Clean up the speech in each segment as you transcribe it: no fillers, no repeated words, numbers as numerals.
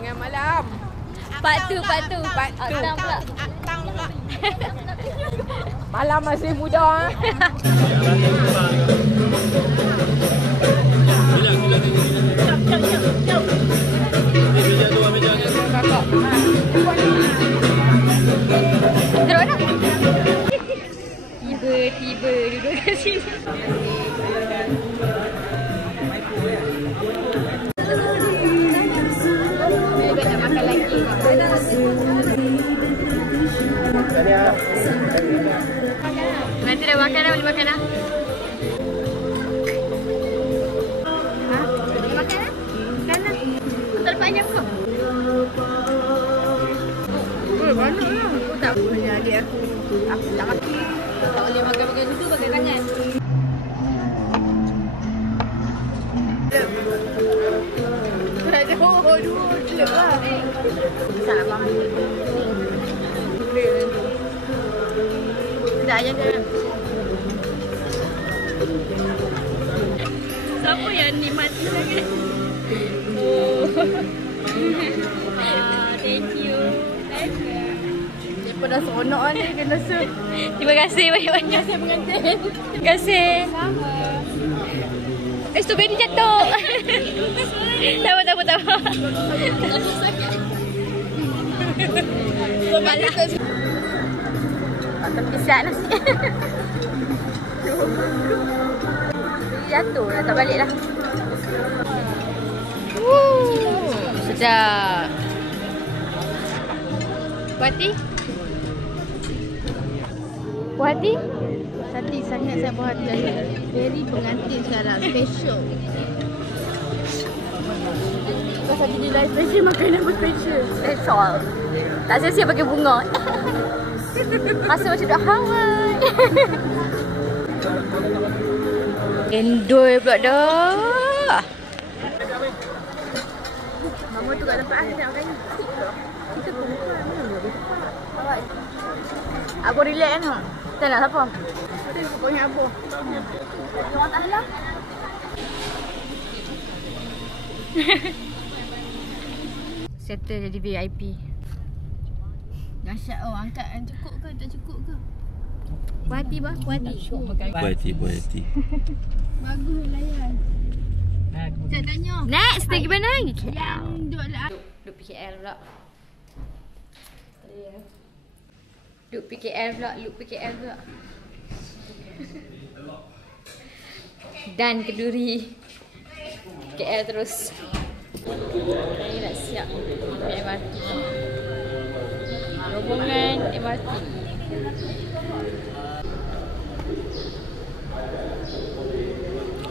Tengah malam. Part 2. Aktang pula. Malam masih muda. Terus dah. Tiba-tiba duduk kat sini. Dia nak makan lagi. Nanti dah makan dah, boleh makan dah. Boleh makan dah? Makan dah. Tak banyak kok. Banyak lah. Aku tak punya adik aku. Aku tak makan. Tak boleh makan dulu pakai tangan. Tak jauh dulu. Lah. Salam. Dah aja dah. Siapa yang nikmati sangat? Oh. Thank you. Dia dah seronok ni kena se. Terima kasih banyak-banyak. Saya pengantin. Terima kasih. Strawberry jatuh. Tak apa. Terpisah nasi. Jatuh dah, tak balik dah. Sedap. Puas hati? Puas hati? Hati sangat saya buat hati. Very pengantin sekarang. Special. Pasal dia live special, makan apa special? Special. Tak sia-sia pakai bunga. Rasa macam duduk Hawaii. Endoi pula dah. Mama tu kat tempat nak makan. Kita perempuan mana boleh awak. Abu relax kan? Tak nak siapa? Kita pokoknya Abu. Orang tak halang. Settle jadi VIP. Dahsyat angkat yang cukup ke tak cukup ke? Puas hati bah, puas hati. Puas hati. Bagus layan. Cak tanya. Next, pergi mana? Pergi KL. Yang duduk lah. Duduk PKL pula. Duduk PKL pula. Dan Keduri. KL terus. Saya nak siap MRT. Rombongan MRT.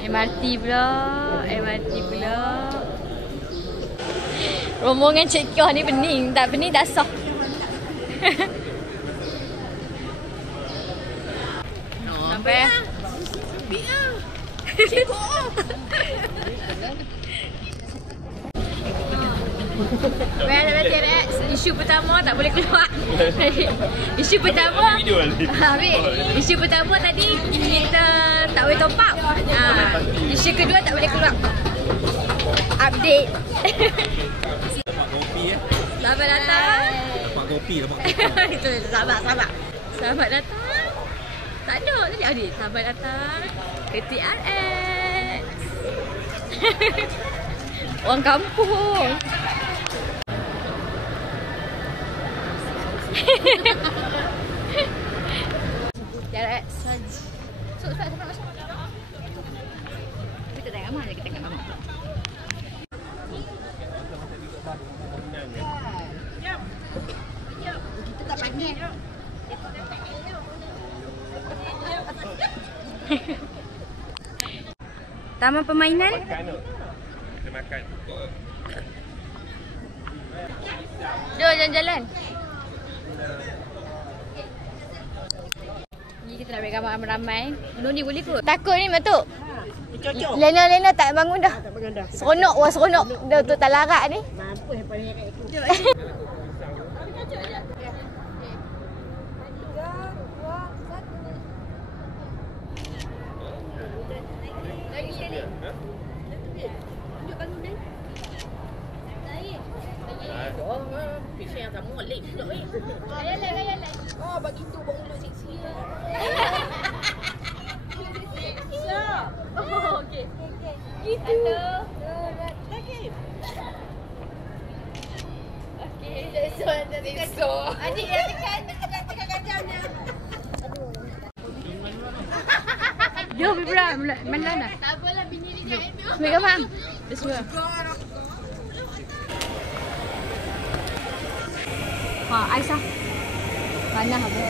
MRT pula. Rombongan Cik Kyoh ni pening. Tak pening tak sah. Sampai lah. Biar. Cikgu. Baik, nanti Rex. Isu pertama tak boleh keluar. Isu pertama. Isu pertama tadi kita tak boleh top up. Isu kedua tak boleh keluar. Update. Dapat kopi Selamat datang. Dapat kopi. Itu sabar. Selamat datang. Tak ada tadi adik. Selamat datang ke TRX. Orang kampung. TRX saja. So, cepat masuk. Kita tengok mana kita tengok mama. Kita tak panggil. Taman permainan. Kita makan. Jom jalan-jalan. Ni kita nak ambil gambar ramai-ramai. Benda ni boleh kot. Takut ni Matuk. Lena tak bangun dah. Seronok. Dah tu tak larat ni. Mampu yang paling kat itu. Lagi sekali. Tunjukkan dulu. Lagi. tengok leg pula weh. Gaya. Oh, bagi tu bang mulut seksi. Oh, okey. Gitu. Okey. So. Adik dah tekan kacangnya. Jom Ibrahim, mana nak? Tak apalah bini dia cakap tu. Ambil gambar. Bismillah. Ha, Aisyah. Panas apa?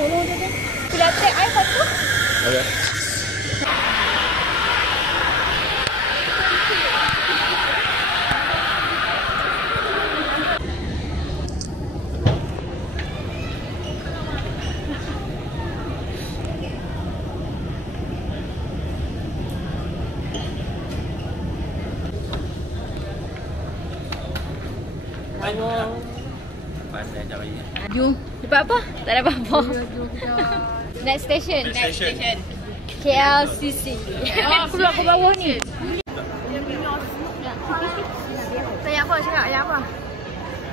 Tolong dia. Sudah take air satu. Okay. Pandai jap lagi. Jom. Dapat apa? Tak dapat apa. Next station. KLCC. Keluar ke bawah ni. Tanya apa? Cakap tanya apa?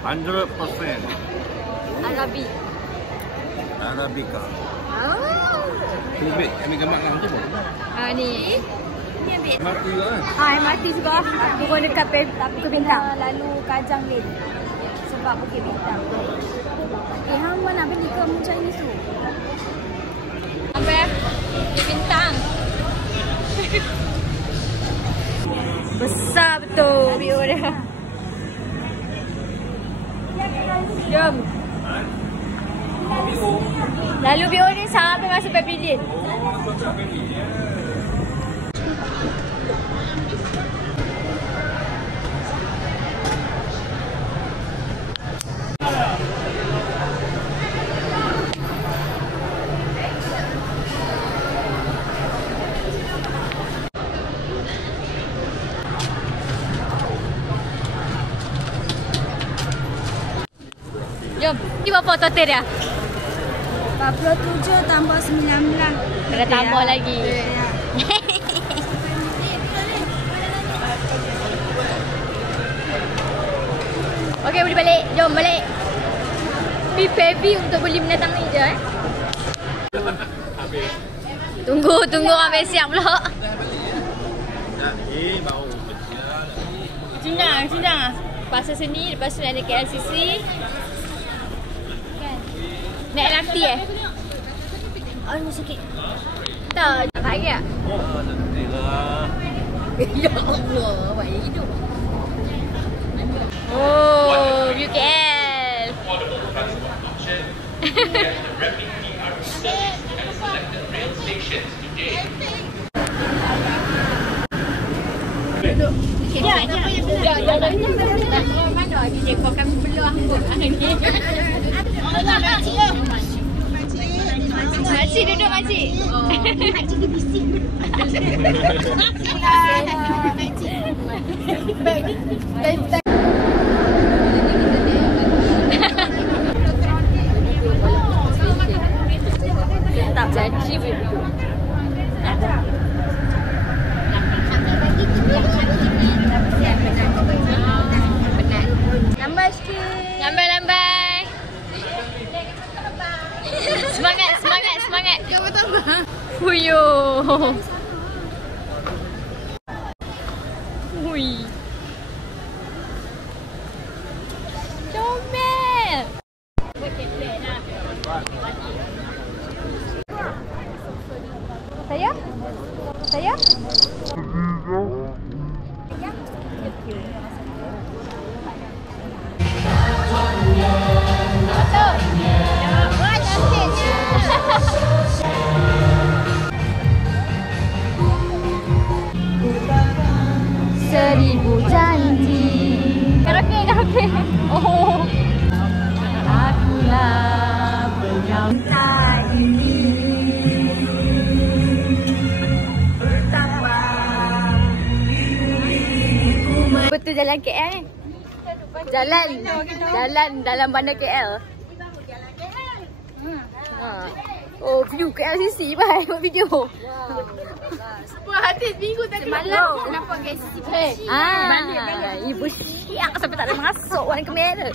100% Arabi. Arabica. Oh. Ambil gambar dalam tu pun. Ni. Mati ke kan? MRT juga. Turun dekat Bukit Bintang. Lalu Kajang Lane. Sebab Bukit Bintang. Hang mana pergi ke Moon Chinese tu? Sampai Bukit Bintang. Besar betul view dia. Jom. Lalu view ni sampai masuk pavilion. Jom, ni berapa total dia? 47 tambah 19. Ada tambah lagi. Okey, boleh balik. Jom balik. PPV untuk beli binatang ni je Tunggu ambil siap pula. Bau. Cina. Pasal sini, lepas tu ada KLCC. Naik LRT sakit. Tak lagi tak? Oh, nanti lah. Ya Allah, awak yang hidup. Oh, view KL. Mana dia kau kami belah pun hari ni. Makcik duduk makcik. Makcik dia bising. Tak janji begitu. Lambai sikit. Lambai. Semangat. Kau bertambah. Huyo. Hui. Comel. Saya? Seribu janji. Karaoke. Oh. Akulah penyantai ini. Betul jalan KL ni? Jalan dalam bandar KL. Oh, view ke LCC bye buat video. Buat hati minggu tadi. Semalam nampak KCC. Balik. Ibu siap sampai tak ada masuk warna kamera.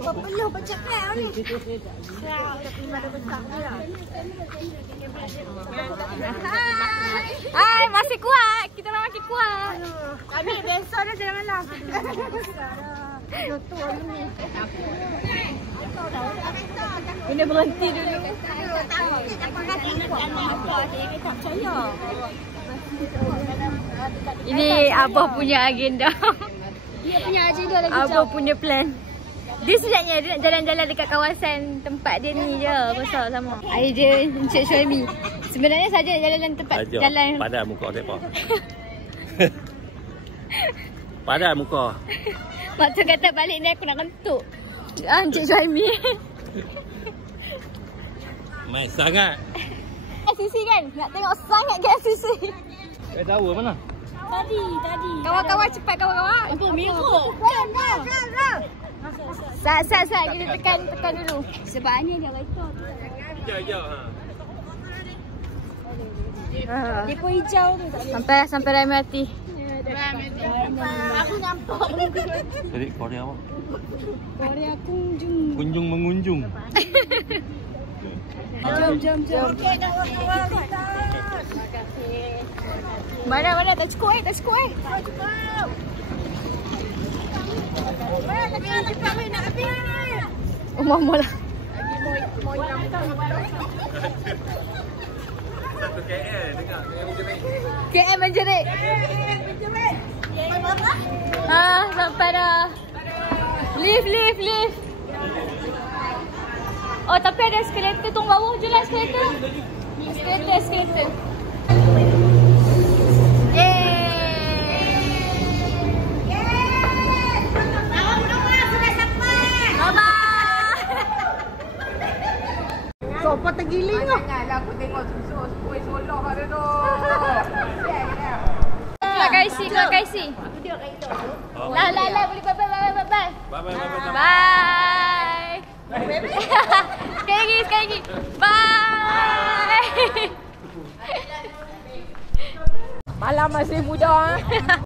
Perlu baca plan ni. Tapi mana besar dia. Hai, masih kuat. Kita orang masih kuat. Kami besok dah janganlah. Kena berhenti dulu. Ini Abah punya agenda. Dia punya agenda lagi Abah punya plan. Dia sebenarnya dia nak jalan-jalan dekat kawasan tempat dia ni je. Pasal sama. Idea Encik Syuaimi. Sebenarnya saja jalan tempat jalan. Padan muka depa. Padan muka. Waktu kata balik ni aku nak kentuk. Encik Syuaimi. Mai sangat. LCC kan? Nak tengok sangat ke LCC? Tahu mana? Tadi. Kawan-kawan cepat kawan-kawan. Apa mirror? Sat. Kita tekan dulu. Sebabnya dia rekod. Ya. Dia pun hijau tu tak boleh. Sampai ramai hati. Aku nampak. Tadi Korea apa? Korea kunjung. Kunjung mengunjung. Jom. Okey dah orang kita. Mana tak cukup Tak cukup. Tak cukup. Cepat nak habis ni. Mama lah. Satu KL dengar menjerit. KM menjerit. Sampai dah. Lift. Oh, tapi ada eskalator tu bawah je lah eskalator. Eskalator. Sopa tergiling lah. Janganlah aku tengok solok ada tu. Keluar kaisi. Lah boleh bye. Bye. Sekali lagi. Bye. Malam masih muda.